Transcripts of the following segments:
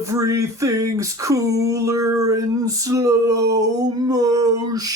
Everything's cooler in slow motion.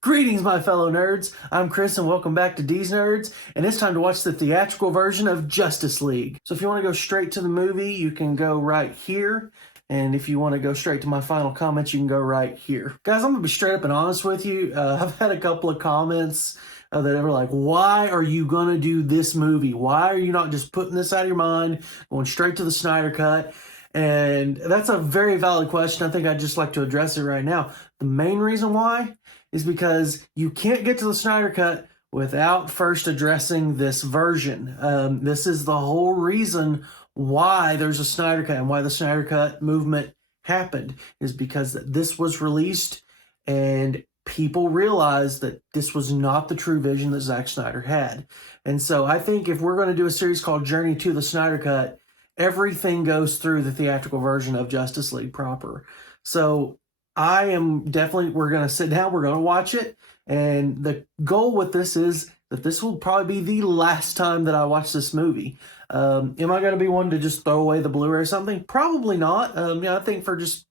Greetings, my fellow nerds. I'm Chris, and welcome back to Dees Nerds, and it's time to watch the theatrical version of Josstice League. So if you want to go straight to the movie, you can go right here. And if you want to go straight to my final comments, you can go right here. Guys, I'm going to be straight up and honest with you. I've had a couple of comments that were like, why are you going to do this movie? Why are you not just putting this out of your mind, going straight to the Snyder Cut? And that's a very valid question. I think I'd just like to address it right now. The main reason why is because you can't get to the Snyder Cut without first addressing this version. This is the whole reason why there's a Snyder Cut and why the Snyder Cut movement happened, is because this was released and people realized that this was not the true vision that Zack Snyder had. And so I think if we're going to do a series called Journey to the Snyder Cut, everything goes through the theatrical version of Josstice League proper. So we're going to sit down, we're going to watch it. And the goal with this is that this will probably be the last time that I watch this movie. Am I going to be one to just throw away the Blu-ray or something? Probably not. I think for just,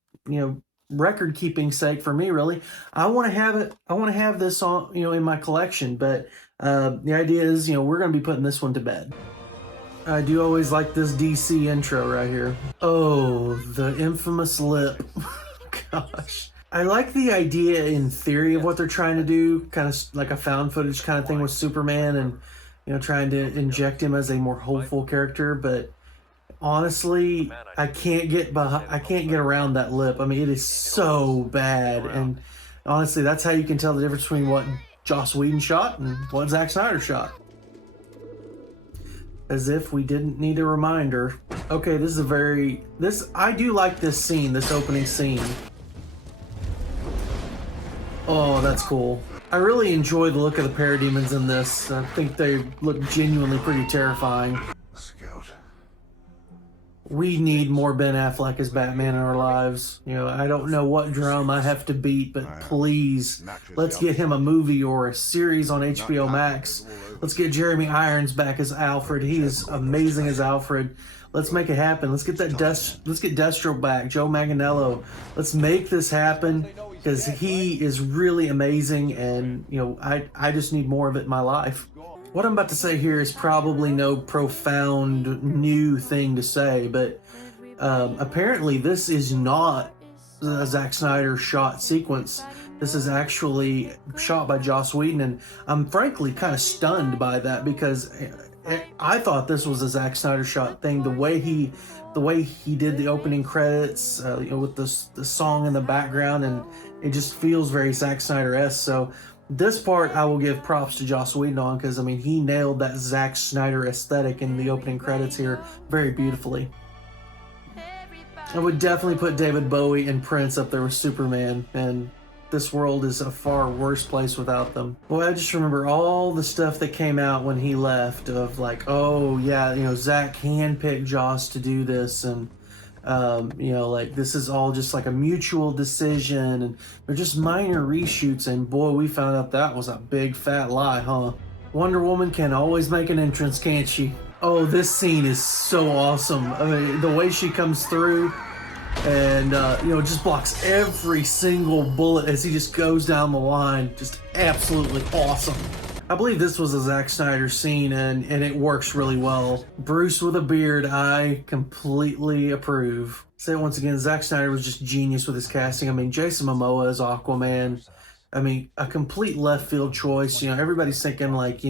record keeping sake for me, really, I want to have it. I want to have this on, in my collection. But the idea is, we're going to be putting this one to bed. I do always like this DC intro right here. Oh, the infamous lip. Gosh. I like the idea in theory of what they're trying to do, kind of like a found footage kind of thing with Superman and, trying to inject him as a more hopeful character. But honestly, I can't get around that lip. I mean, it is so bad. And honestly, that's how you can tell the difference between what Joss Whedon shot and what Zack Snyder shot. As if we didn't need a reminder. Okay, I do like this scene, this opening scene. Oh, that's cool. I really enjoy the look of the parademons in this. I think they look genuinely pretty terrifying. We need more Ben Affleck as Batman in our lives. I don't know what drum I have to beat, but please, let's get him a movie or a series on HBO Max. Let's get Jeremy Irons back as Alfred. He is amazing as Alfred. Let's make it happen. Let's get Destro back, Joe Manganiello. Let's make this happen, because he is really amazing, and I just need more of it in my life. What I'm about to say here is probably no profound new thing to say, but apparently this is not a Zack Snyder shot sequence. This is actually shot by Joss Whedon, and I'm frankly kind of stunned by that, because I thought this was a Zack Snyder shot thing. The way he did the opening credits, with the song in the background, and it just feels very Zack Snyder-esque. So this part I will give props to Joss Whedon on, because he nailed that Zack Snyder aesthetic in the opening credits here very beautifully. I would definitely put David Bowie and Prince up there with Superman, and this world is a far worse place without them. Well, I just remember all the stuff that came out when he left, of like, oh yeah, Zack handpicked Joss to do this, and this is all just like a mutual decision, and they're just minor reshoots, and boy, we found out that was a big fat lie, huh? Wonder Woman can always make an entrance, can't she? Oh, this scene is so awesome. I mean, the way she comes through and, just blocks every single bullet as he just goes down the line. Just absolutely awesome. I believe this was a Zack Snyder scene, and it works really well. Bruce with a beard, I completely approve. Say it once again, Zack Snyder was just genius with his casting. I mean, Jason Momoa as Aquaman. I mean, a complete left field choice. Everybody's thinking like,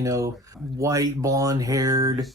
white, blonde-haired,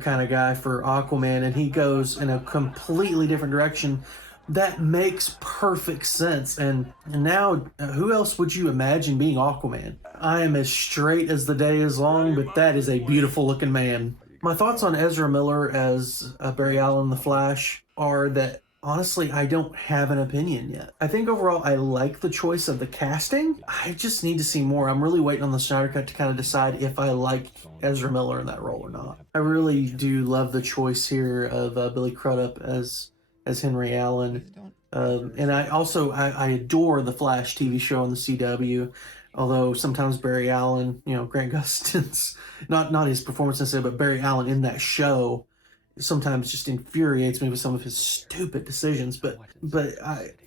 kind of guy for Aquaman, and he goes in a completely different direction. That makes perfect sense. And now, who else would you imagine being Aquaman? I am as straight as the day is long, but that is a beautiful looking man. My thoughts on Ezra Miller as Barry Allen in The Flash are that, honestly, I don't have an opinion yet. I think overall I like the choice of the casting. I just need to see more. I'm really waiting on the Snyder Cut to kind of decide if I like Ezra Miller in that role or not. I really do love the choice here of Billy Crudup as Henry Allen. And I adore the Flash TV show on the CW. Although sometimes Barry Allen, Grant Gustin's, not his performance necessarily, but Barry Allen in that show sometimes just infuriates me with some of his stupid decisions. But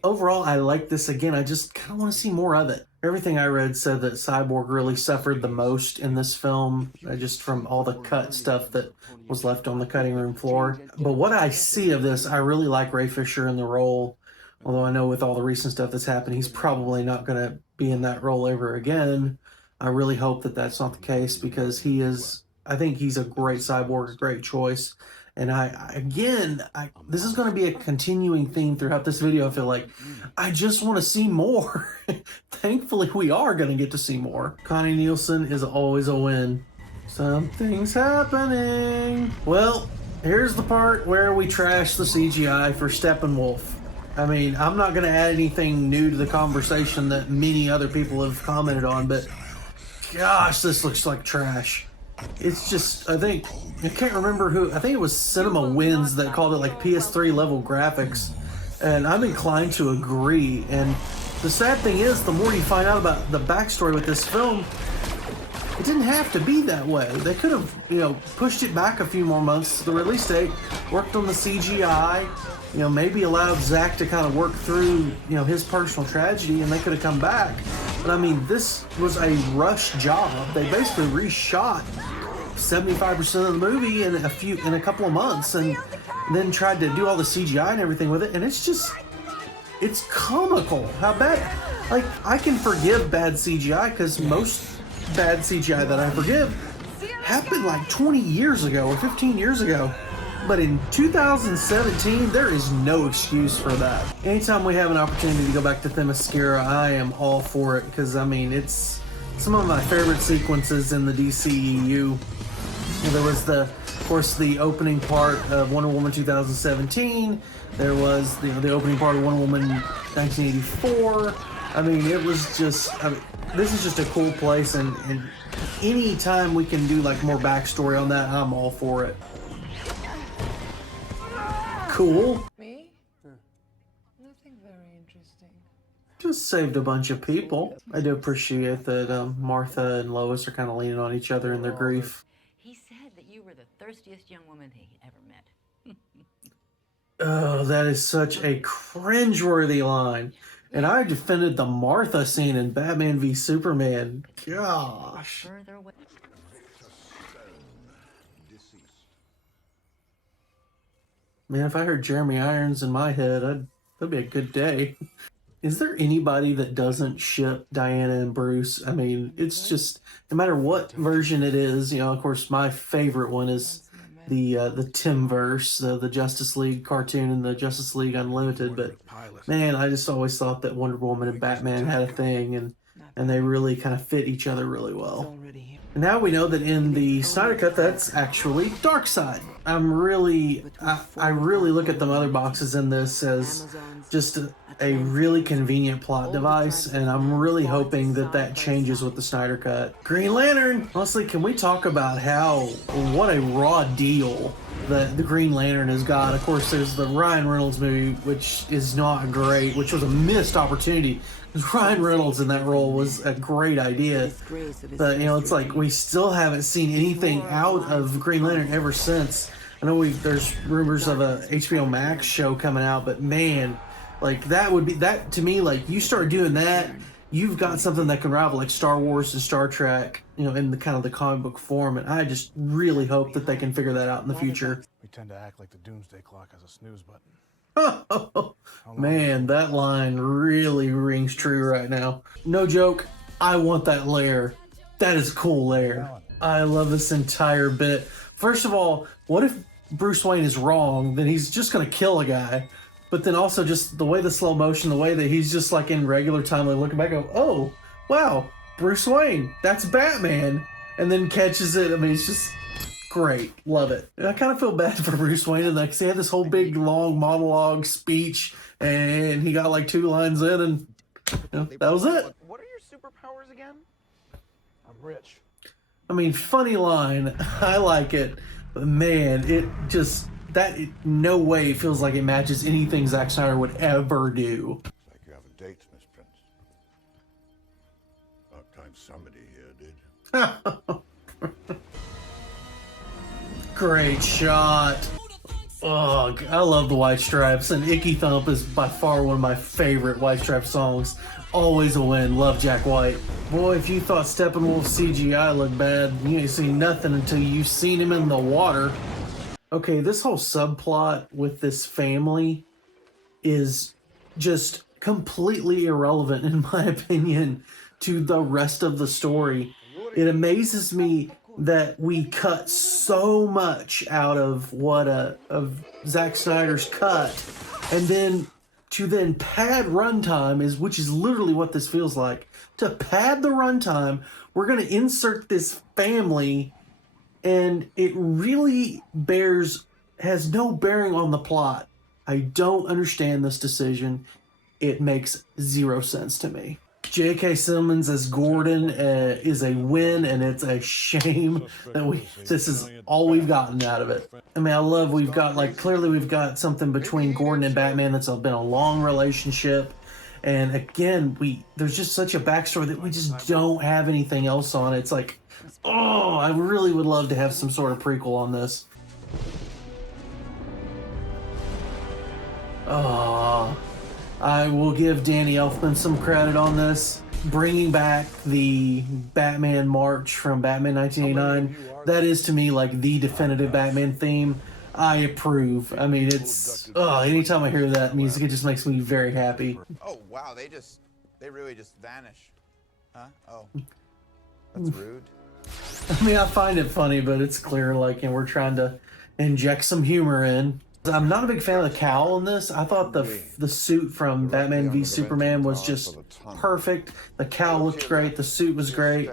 overall, I like this. Again, I just kind of want to see more of it. Everything I read said that Cyborg really suffered the most in this film, just from all the cut stuff that was left on the cutting room floor. But what I see of this, I really like Ray Fisher in the role. Although I know with all the recent stuff that's happened, he's probably not going to be in that role ever again. I really hope that that's not the case, because I think he's a great Cyborg, a great choice. And this is going to be a continuing theme throughout this video. I feel like I just want to see more. Thankfully, we are going to get to see more. Connie Nielsen is always a win. Something's happening. Well, here's the part where we trash the CGI for Steppenwolf. I mean, I'm not going to add anything new to the conversation that many other people have commented on, but gosh, this looks like trash. It's just, I can't remember who, I think it was Cinema Wins that called it like PS3 level graphics, and I'm inclined to agree. And the sad thing is, the more you find out about the backstory with this film, it didn't have to be that way. They could have, pushed it back a few more months to the release date, worked on the CGI, maybe allowed Zack to kind of work through, his personal tragedy, and they could have come back. But I mean, this was a rush job. They basically reshot 75% of the movie in a couple of months, and then tried to do all the CGI and everything with it. And it's comical how bad. Like, I can forgive bad CGI, because most bad CGI that I forgive happened like 20 years ago or 15 years ago. But in 2017, there is no excuse for that. Anytime we have an opportunity to go back to Themyscira, I am all for it, because I mean, it's some of my favorite sequences in the DCEU. There was of course, the opening part of Wonder Woman 2017. There was the opening part of Wonder Woman 1984. I mean, it was just, this is just a cool place, and any time we can do like more backstory on that, I'm all for it. Cool. Me? Nothing very interesting. Just saved a bunch of people. I do appreciate that Martha and Lois are kind of leaning on each other in their grief. He said that you were the thirstiest young woman he ever met. Oh, that is such a cringeworthy line. And I defended the Martha scene in Batman v Superman. Gosh. Further away. Man, if I heard Jeremy Irons in my head, that'd be a good day. Is there anybody that doesn't ship Diana and Bruce? I mean, it's just, no matter what version it is, of course, my favorite one is the Timverse, the Justice League cartoon and the Justice League Unlimited. But man, I just always thought that Wonder Woman and Batman had a thing, and they really kind of fit each other really well. And now we know that in the Snyder Cut, that's actually Darkseid. I really look at the mother boxes in this as just a really convenient plot device, and I'm really hoping that changes with the Snyder Cut. Green Lantern! Honestly, can we talk about what a raw deal that the Green Lantern has got? Of course, there's the Ryan Reynolds movie, which is not great, which was a missed opportunity. Ryan Reynolds in that role was a great idea, but it's like we still haven't seen anything out of Green Lantern ever since. I know there's rumors of a HBO Max show coming out, but man, like that to me, like you start doing that, you've got something that can rival like Star Wars and Star Trek, in the kind of the comic book form, and I just really hope that they can figure that out in the future. We tend to act like the doomsday clock has a snooze button. Oh, man, that line really rings true right now. No joke, I want that lair. That is a cool lair. I love this entire bit. First of all, what if Bruce Wayne is wrong? Then he's just gonna kill a guy. But then also just the way the slow motion, the way that he's just like in regular time, like looking back, go, oh, wow, Bruce Wayne, that's Batman. And then catches it. I mean, it's just great. Love it. And I kind of feel bad for Bruce Wayne, and like, he had this whole big long monologue speech, and he got like 2 lines in, and that was it. What are your superpowers again? I'm rich. I mean, funny line. I like it. But man, it just, no way feels like it matches anything Zack Snyder would ever do. Looks like you have a date, Miss Prince. About time somebody here did. Great shot. Oh, I love the White Stripes, and Icky Thump is by far one of my favorite White Stripes songs. Always a win. Love Jack White. Boy, if you thought Steppenwolf CGI looked bad, you ain't seen nothing until you've seen him in the water. Okay, this whole subplot with this family is just completely irrelevant, in my opinion, to the rest of the story. It amazes me that we cut so much out of of Zack Snyder's cut, and then to then pad runtime which is literally what this feels like. To pad the runtime, we're gonna insert this family, and it really has no bearing on the plot. I don't understand this decision. It makes zero sense to me. J.K. Simmons as Gordon is a win, and it's a shame that this is all we've gotten out of it. I mean, clearly we've got something between Gordon and Batman that's been a long relationship. And again, there's just such a backstory that we just don't have anything else on. It's like, oh, I really would love to have some sort of prequel on this. Oh, I will give Danny Elfman some credit on this. Bringing back the Batman March from Batman 1989, that is to me like the definitive Batman theme. I approve. I mean, anytime I hear that music, it just makes me very happy. Oh, wow, they really just vanished. Huh? Oh, that's rude. I mean, I find it funny, but it's clear, we're trying to inject some humor in. I'm not a big fan of the cowl in this. I thought the suit from Batman v Superman was just perfect. The cowl looked great. The suit was great.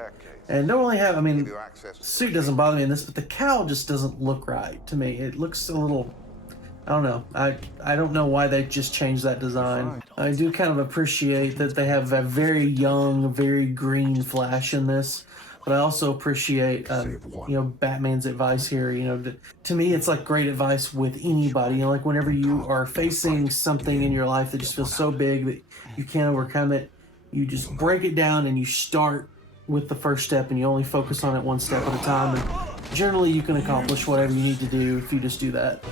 And the suit doesn't bother me in this, but the cowl just doesn't look right to me. It looks a little, I don't know. I don't know why they just changed that design. I do kind of appreciate that they have a very young, very green Flash in this. But I also appreciate, Batman's advice here. To me, it's like great advice with anybody. Whenever you are facing something in your life that just feels so big that you can't overcome it, you just break it down and you start with the first step, and you only focus on it one step at a time. And generally, you can accomplish whatever you need to do if you just do that.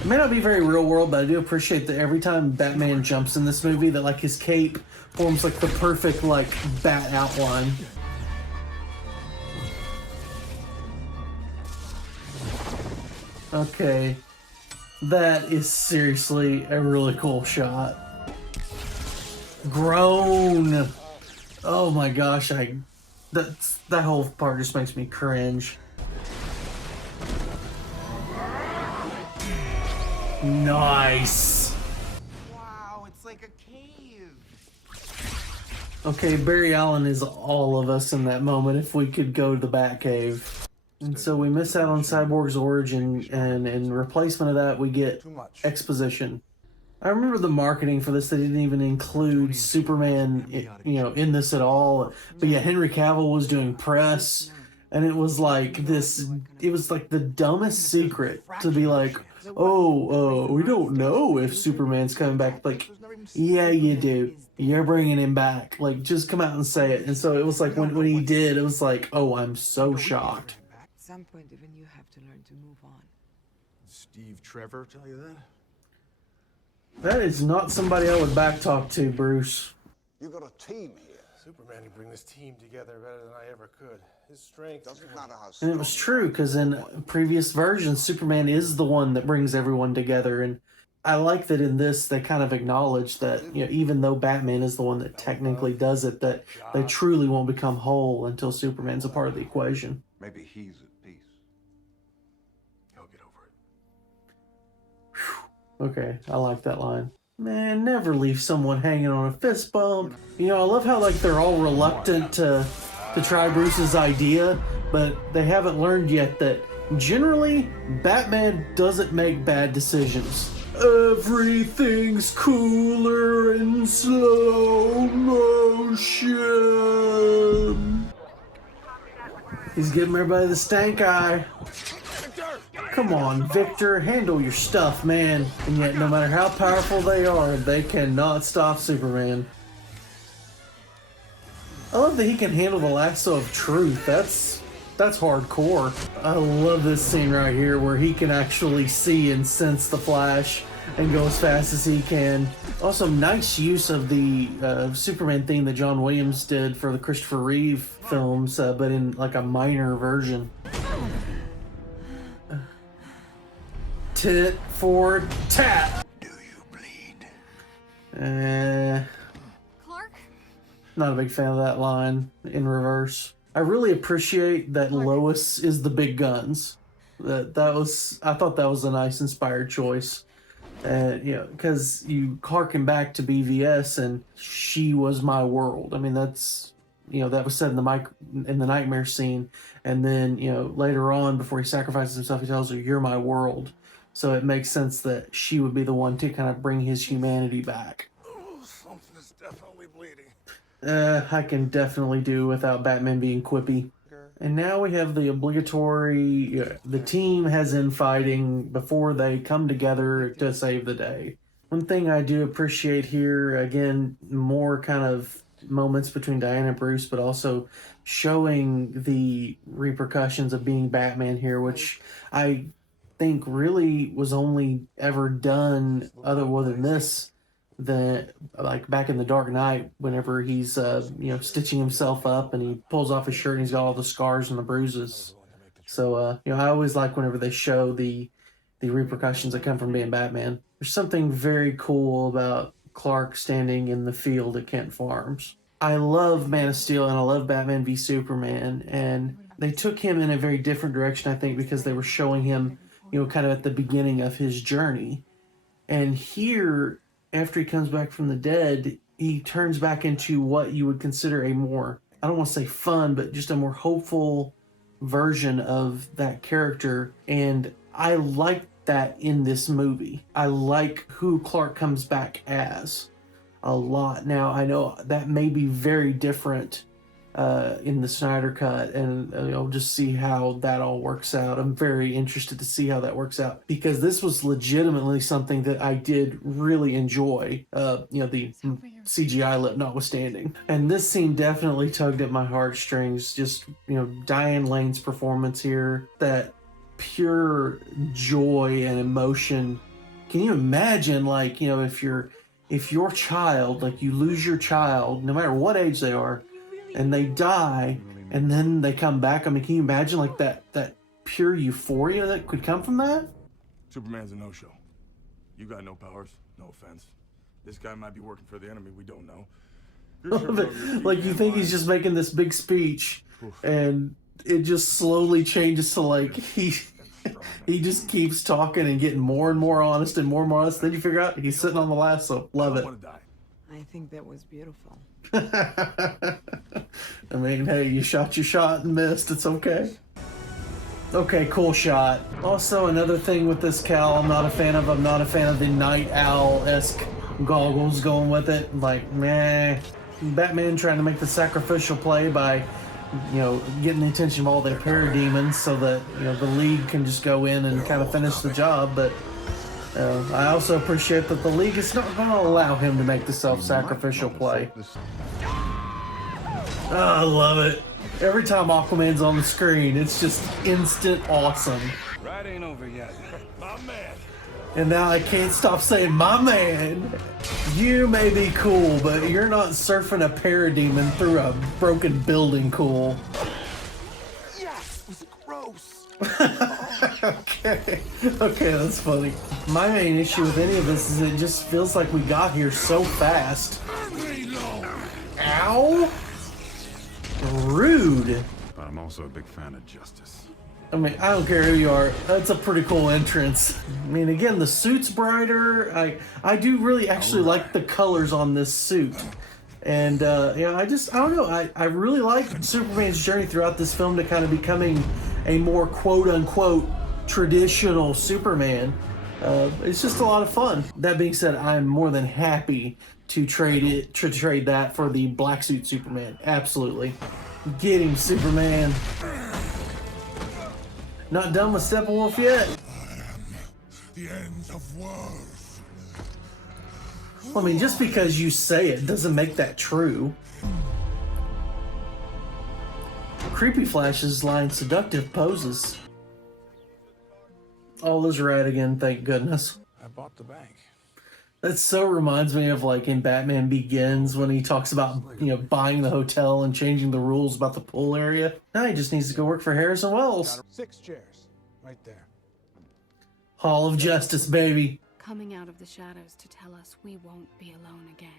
It may not be very real world, but I do appreciate that every time Batman jumps in this movie, that his cape forms the perfect bat outline. Okay, that is seriously a really cool shot. Groan. Oh my gosh, that whole part just makes me cringe. Nice. Wow, it's like a cave. Okay, Barry Allen is all of us in that moment if we could go to the Batcave. And so we miss out on Cyborg's origin, and in replacement of that, we get exposition. I remember the marketing for this. They didn't even include Superman, in this at all. But yeah, Henry Cavill was doing press, and it was the dumbest secret to be we don't know if Superman's coming back. Yeah, you do. You're bringing him back. Just come out and say it. And so it was when he did, it was oh, I'm so shocked. At some point, even you have to learn to move on. Steve Trevor tell you that? That is not somebody I would backtalk to, Bruce. You got a team here. Superman can bring this team together better than I ever could. His strength Doesn't matter how And it was true, because in previous versions, Superman is the one that brings everyone together. And I like that in this, they kind of acknowledge that, even though Batman is the one that technically does it, that they truly won't become whole until Superman's a part of the equation. Maybe he's at peace. He'll get over it. Okay, I like that line. Man, never leave someone hanging on a fist bump. I love how they're all reluctant to try Bruce's idea, but they haven't learned yet that generally Batman doesn't make bad decisions. Everything's cooler in slow motion. He's giving everybody the stank eye. Come on, Victor, handle your stuff, man. And yet, no matter how powerful they are, they cannot stop Superman. I love that he can handle the lasso of truth. That's That's hardcore. I love this scene right here where he can actually see and sense the Flash and go as fast as he can. Also, nice use of the Superman theme that John Williams did for the Christopher Reeve films, but in like a minor version. Tit for tat. Do you bleed? Clark? Not a big fan of that line in reverse. I really appreciate that Lois is the big guns. I thought that was a nice inspired choice. You know, because you harken back to BVS and she was my world. I mean, that's, you know, that was said in the nightmare scene, and then, you know, later on before he sacrifices himself, he tells her, "You're my world." So it makes sense that she would be the one to kind of bring his humanity back. Oh, something is definitely bleeding. I can definitely do without Batman being quippy. And now we have the obligatory, the team has infighting before they come together to save the day. One thing I do appreciate here, again, more kind of moments between Diana and Bruce, but also showing the repercussions of being Batman here, which I think really was only ever done other than this, like back in the Dark Knight, whenever he's you know, stitching himself up and he pulls off his shirt and he's got all the scars and the bruises. So you know, I always like whenever they show the repercussions that come from being Batman. There's something very cool about Clark standing in the field at Kent Farms. I love Man of Steel and I love Batman v Superman, and they took him in a very different direction, I think, because they were showing him, you know, kind of at the beginning of his journey. And here, after he comes back from the dead, he turns back into what you would consider a more, I don't want to say fun, but just a more hopeful version of that character. And I like that in this movie. I like who Clark comes back as a lot. Now, I know that may be very different in the Snyder Cut, and I'll just see how that all works out. I'm very interested to see how that works out, because this was legitimately something that I did really enjoy, you know, the CGI lip notwithstanding. And this scene definitely tugged at my heartstrings. Just, you know, Diane Lane's performance here, that pure joy and emotion. Can you imagine, like, you know, if your child, like, you lose your child, no matter what age they are, and they die, and then they come back? I mean, can you imagine, like, that pure euphoria that could come from that? Superman's a no-show. You got no powers, no offense. This guy might be working for the enemy, we don't know. Like, you think he's just making this big speech, and it just slowly changes to, like, he just keeps talking and getting more and more honest and more honest. Then you figure out he's sitting on the lasso. Love it. I think that was beautiful. I mean, hey, you shot your shot and missed. It's okay. Okay, cool shot. Also, another thing with this cowl I'm not a fan of. I'm not a fan of the Night Owl-esque goggles going with it. Like, meh. Batman trying to make the sacrificial play by, you know, getting the attention of all their parademons so that, you know, the League can just go in and kind of finish the job. But I also appreciate that the League is not going to allow him to make the self-sacrificial play. Oh, I love it. Every time Aquaman's on the screen, it's just instant awesome. Ride ain't over yet. My man. And now I can't stop saying, my man. You may be cool, but you're not surfing a parademon through a broken building cool. Yes, it was gross. Okay, that's funny. My main issue with any of this is it just feels like we got here so fast. Ow! Rude. But I'm also a big fan of Justice. I mean, I don't care who you are. That's a pretty cool entrance. I mean, again, the suit's brighter. I do really actually like the colors on this suit. And, yeah, I don't know. I really like Superman's journey throughout this film to kind of becoming a more quote-unquote traditional Superman. It's just a lot of fun. That being said, I'm more than happy to trade that for the black suit Superman. Absolutely. Get him, Superman. Not done with Steppenwolf yet. The end of worlds. Well, I mean, just because you say it doesn't make that true. Creepy Flash is lying seductive poses. All is right again, thank goodness. I bought the bank. That so reminds me of like in Batman Begins when he talks about, you know, buying the hotel and changing the rules about the pool area. Now he just needs to go work for Harrison Wells. 6 chairs, right there. Hall of Justice, baby. Coming out of the shadows to tell us we won't be alone again.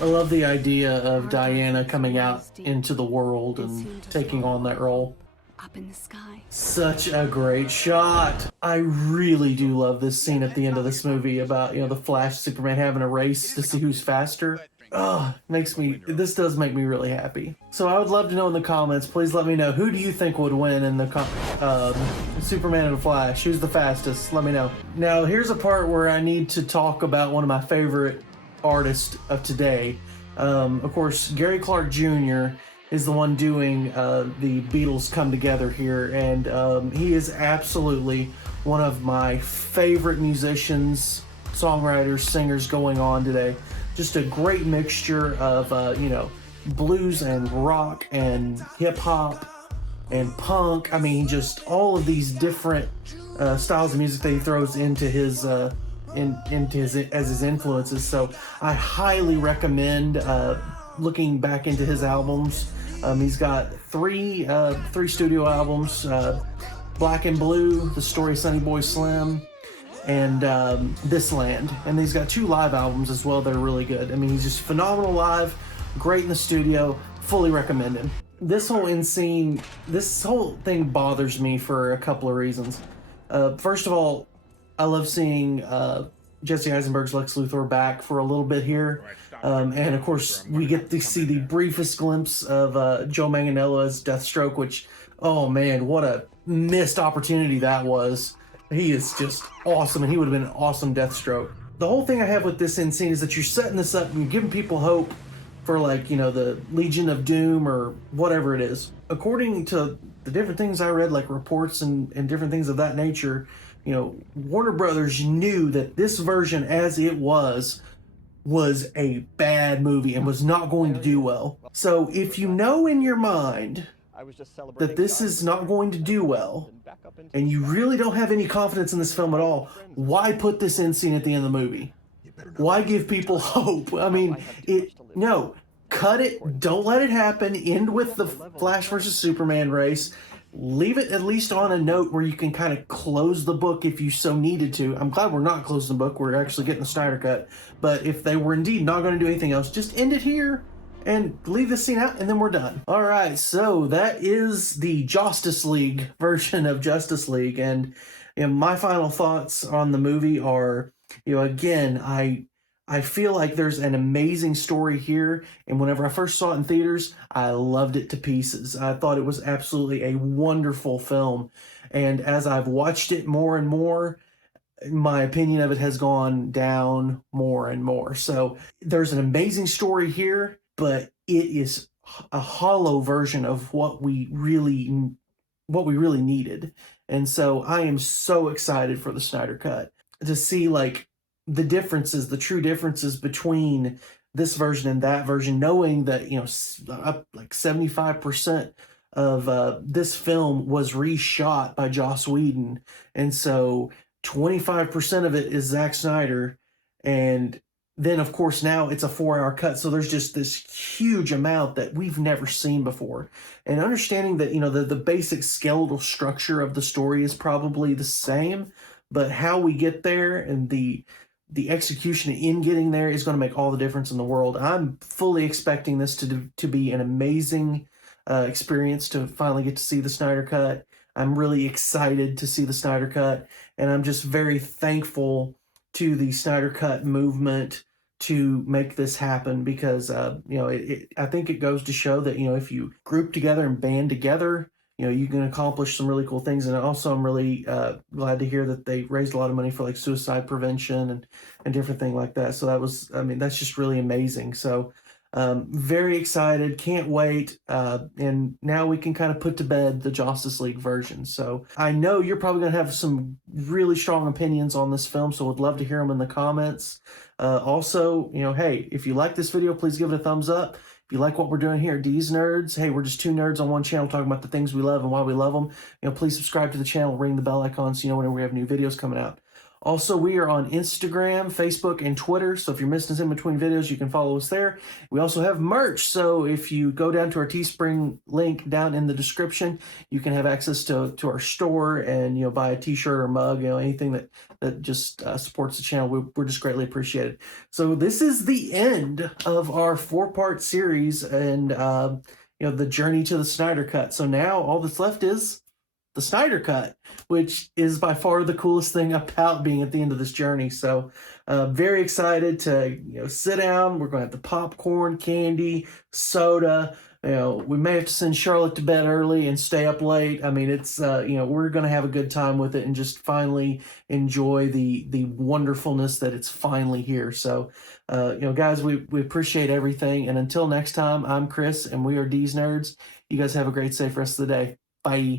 I love the idea of Diana coming out into the world and taking on that role. Up in the sky. Such a great shot. I really do love this scene at the end of this movie about, you know, the Flash Superman having a race to see who's faster. Oh, this does make me really happy. So I would love to know in the comments, please let me know, who do you think would win in the Superman and the Flash? Who's the fastest? Let me know. Now here's a part where I need to talk about one of my favorite artists of today. Of course, Gary Clark Jr. is the one doing the Beatles Come Together here, and he is absolutely one of my favorite musicians, songwriters, singers going on today. Just a great mixture of you know, blues and rock and hip hop and punk. I mean, just all of these different styles of music that he throws into his as his influences. So I highly recommend looking back into his albums. He's got three studio albums: Black and Blue, The Story of Sonny Boy Slim, and This Land. And he's got 2 live albums as well that are really good. I mean, he's just phenomenal live, great in the studio, fully recommended. This whole thing bothers me for a couple of reasons. First of all, I love seeing Jesse Eisenberg's Lex Luthor back for a little bit here. And of course, we get to see the briefest glimpse of Joe Manganiello as Deathstroke, which, oh man, what a missed opportunity that was. He is just awesome, and he would have been an awesome Deathstroke. The whole thing I have with this end scene is that you're setting this up and you're giving people hope for, like, you know, the Legion of Doom or whatever it is. According to the different things I read, like reports and different things of that nature, you know, Warner Brothers knew that this version as it was a bad movie and was not going to do well. So if you know in your mind that this is not going to do well, and you really don't have any confidence in this film at all, why put this end scene at the end of the movie? Why give people hope? I mean, no, cut it, don't let it happen, end with the Flash versus Superman race, leave it at least on a note where you can kind of close the book if you so needed to. I'm glad we're not closing the book, we're actually getting the Snyder Cut, but if they were indeed not going to do anything else, just end it here and leave the scene out, and then we're done. All right, so that is the Josstice League version of Justice League, and you know, my final thoughts on the movie are, you know, again, I feel like there's an amazing story here, and whenever I first saw it in theaters, I loved it to pieces. I thought it was absolutely a wonderful film, and as I've watched it more and more, my opinion of it has gone down more and more. So there's an amazing story here, but it is a hollow version of what we really needed. And so I am so excited for the Snyder Cut to see, like, the differences, the true differences between this version and that version, knowing that, you know, like 75% of this film was reshot by Joss Whedon. And so 25% of it is Zack Snyder. And then, of course, now it's a 4-hour cut. So there's just this huge amount that we've never seen before. And understanding that, you know, the basic skeletal structure of the story is probably the same, but how we get there and the execution in getting there is going to make all the difference in the world. I'm fully expecting this to be an amazing experience to finally get to see the Snyder Cut. I'm really excited to see the Snyder Cut, and I'm just very thankful to the Snyder Cut movement to make this happen, because you know, I think it goes to show that, you know, if you group together and band together, you know, you can accomplish some really cool things. And also, I'm really glad to hear that they raised a lot of money for, like, suicide prevention and different things like that. So that was, I mean, that's just really amazing. So very excited, can't wait. And now we can kind of put to bed the Josstice League version. So I know you're probably going to have some really strong opinions on this film, so would love to hear them in the comments. Also, you know, hey, if you like this video, please give it a thumbs up. If you like what we're doing here at Dees Nerds, hey, we're just two nerds on one channel talking about the things we love and why we love them. Please subscribe to the channel, ring the bell icon so you know whenever we have new videos coming out. Also, we are on Instagram, Facebook, and Twitter, so if you're missing us in between videos, you can follow us there. We also have merch, so if you go down to our Teespring link down in the description, you can have access to our store and, buy a t-shirt or mug, anything that just supports the channel. We're just greatly appreciated. So this is the end of our 4-part series and, the journey to the Snyder Cut. So now all that's left is the Snyder Cut, which is by far the coolest thing about being at the end of this journey. So very excited to sit down. We're going to have the popcorn, candy, soda. We may have to send Charlotte to bed early and stay up late. I mean, it's we're going to have a good time with it and just finally enjoy the wonderfulness that it's finally here. So guys, we appreciate everything, and until next time, I'm Chris and we are Dees Nerds. You guys have a great safe rest of the day. Bye.